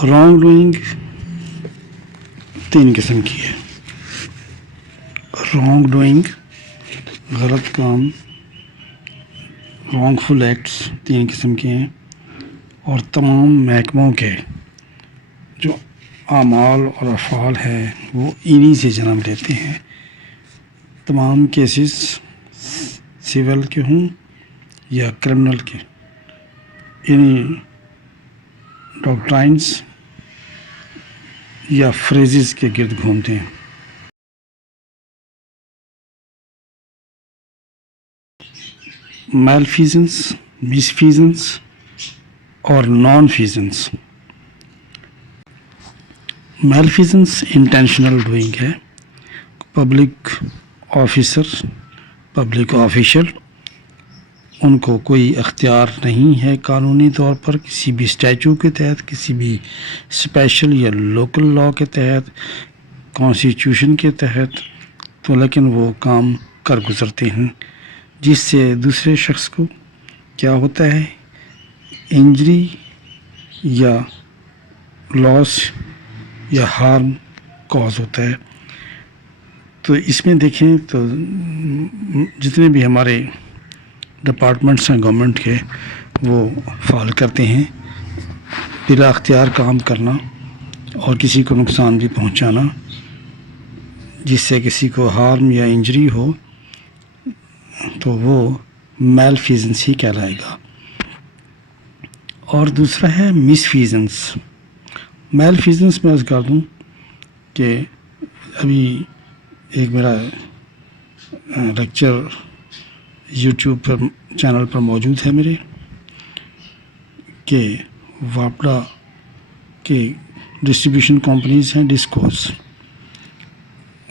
Wrong doing تین قسم کی ہے. رانگ ڈوئنگ غلط کام، رانگ فل ایکٹس تین قسم کے ہیں، اور تمام محکموں کے جو اعمال اور افعال ہیں وہ انہی سے جنم لیتے ہیں. تمام کیسز سول کے ہوں یا کرمنل کے، انہی ڈاکٹرائنز یا فریزز کے گرد گھومتے ہیں. میلفیزنس، مسفیزنس اور نان فیزنس. میلفیزنس انٹینشنل ڈوئنگ ہے. پبلک آفیسر، پبلک آفیشل، ان کو کوئی اختیار نہیں ہے قانونی طور پر کسی بھی اسٹیچو کے تحت، کسی بھی اسپیشل یا لوکل لاء کے تحت، کانسٹیٹیوشن کے تحت، تو لیکن وہ کام کر گزرتے ہیں جس سے دوسرے شخص کو کیا ہوتا ہے، انجری یا لاس یا ہارم کاز ہوتا ہے. تو اس میں دیکھیں تو جتنے بھی ہمارے ڈپارٹمنٹس ہیں گورنمنٹ کے، وہ فعال کرتے ہیں بلا اختیار کام کرنا اور کسی کو نقصان بھی پہنچانا جس سے کسی کو ہارم یا انجری ہو، تو وہ میل فیزنس ہی کہلائے گا. اور دوسرا ہے مس فیزنس. میل فیزنس میں عرض کر دوں کہ ابھی ایک میرا لیکچر یوٹیوب پر چینل پر موجود ہے میرے، کہ واپڈا کے ڈسٹریبیوشن کمپنیز ہیں ڈسکوز،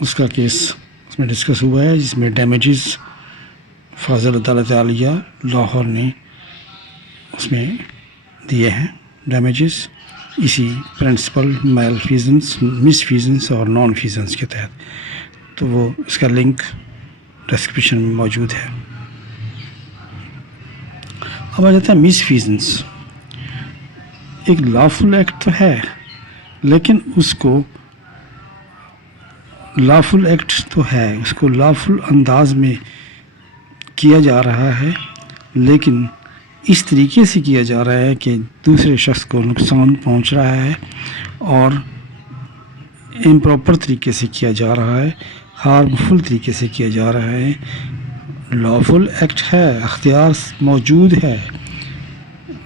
اس کا کیس اس میں ڈسکس ہوا ہے، جس میں ڈیمیجز فاضل عدالت عالیہ لاہور نے اس میں دیے ہیں ڈیمیجز، اسی پرنسپل میل فیزنس، مس فیزنس اور نان فیزنس کے تحت. تو وہ اس کا لنک ڈسکرپشن میں موجود ہے. اب آ جاتا ہے مس فیزنس. ایک لافل ایکٹ تو ہے، لیکن اس کو لافل ایکٹ تو ہے، اس کو لافل انداز میں کیا جا رہا ہے، لیکن اس طریقے سے کیا جا رہا ہے کہ دوسرے شخص کو نقصان پہنچ رہا ہے اور امپراپر طریقے سے کیا جا رہا ہے، ہارمفل طریقے سے کیا جا رہا ہے. لافل ایکٹ ہے، اختیار موجود ہے،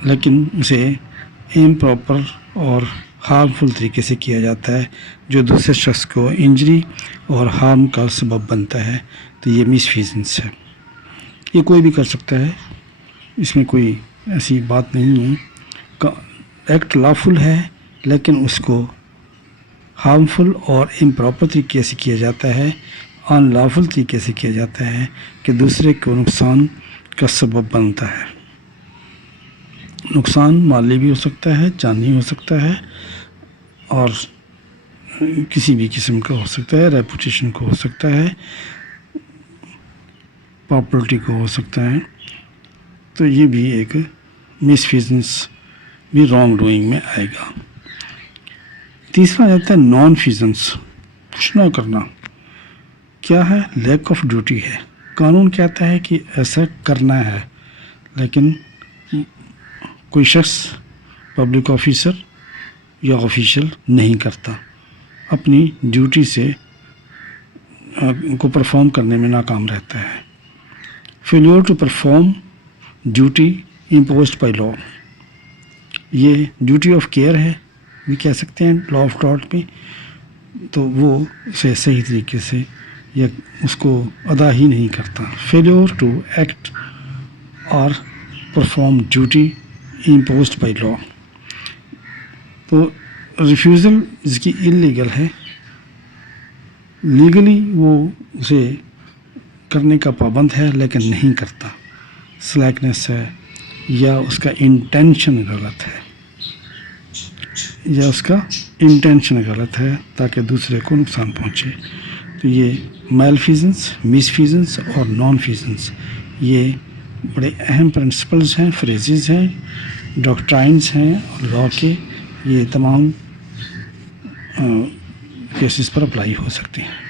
لیکن اسے امپراپر اور ہارمفل طریقے سے کیا جاتا ہے جو دوسرے شخص کو انجری اور ہارم کا سبب بنتا ہے. تو یہ مس فیزنس ہے. یہ کوئی بھی کر سکتا ہے، اس میں کوئی ایسی بات نہیں ہے. ایکٹ لافل ہے لیکن اس کو ہارمفل اور امپراپر طریقے سے کیا جاتا ہے، ان لافل طریقے سے کیا جاتا ہے کہ دوسرے کو نقصان کا سبب بنتا ہے. نقصان مالی بھی ہو سکتا ہے، جانی ہو سکتا ہے، اور کسی بھی قسم کا ہو سکتا ہے، ریپوٹیشن کو ہو سکتا ہے، پراپرٹی کو ہو سکتا ہے. تو یہ بھی ایک مس فیزنس بھی رانگ ڈوئنگ میں آئے گا. تیسرا آتا ہے نان فیزنس، کچھ نہ کرنا. کیا ہے؟ لیک آف ڈیوٹی ہے. قانون کہتا ہے کہ ایسا کرنا ہے، لیکن کوئی شخص پبلک آفیسر یا آفیشل نہیں کرتا، اپنی ڈیوٹی سے کو پرفارم کرنے میں ناکام رہتا ہے. Failure to perform duty imposed by law, یہ ڈیوٹی آف کیئر ہے بھی کہہ سکتے ہیں لاء آف ٹارٹ میں. تو وہ اسے صحیح طریقے سے یا اس کو ادا ہی نہیں کرتا. فیلور ٹو ایکٹ اور perform duty imposed by law, تو ریفیوزل جس کی انلیگل ہے، لیگلی وہ اسے کرنے کا پابند ہے لیکن نہیں کرتا. سلیکنیس ہے، یا اس کا انٹینشن غلط ہے، تاکہ دوسرے کو نقصان پہنچے. تو یہ میل فیزنس، مس فیزنس اور نان فیزنس، یہ بڑے اہم پرنسپلز ہیں، فریزز ہیں، ڈاکٹرائنز ہیں لاء کے، یہ تمام کیسز پر اپلائی ہو سکتی ہیں.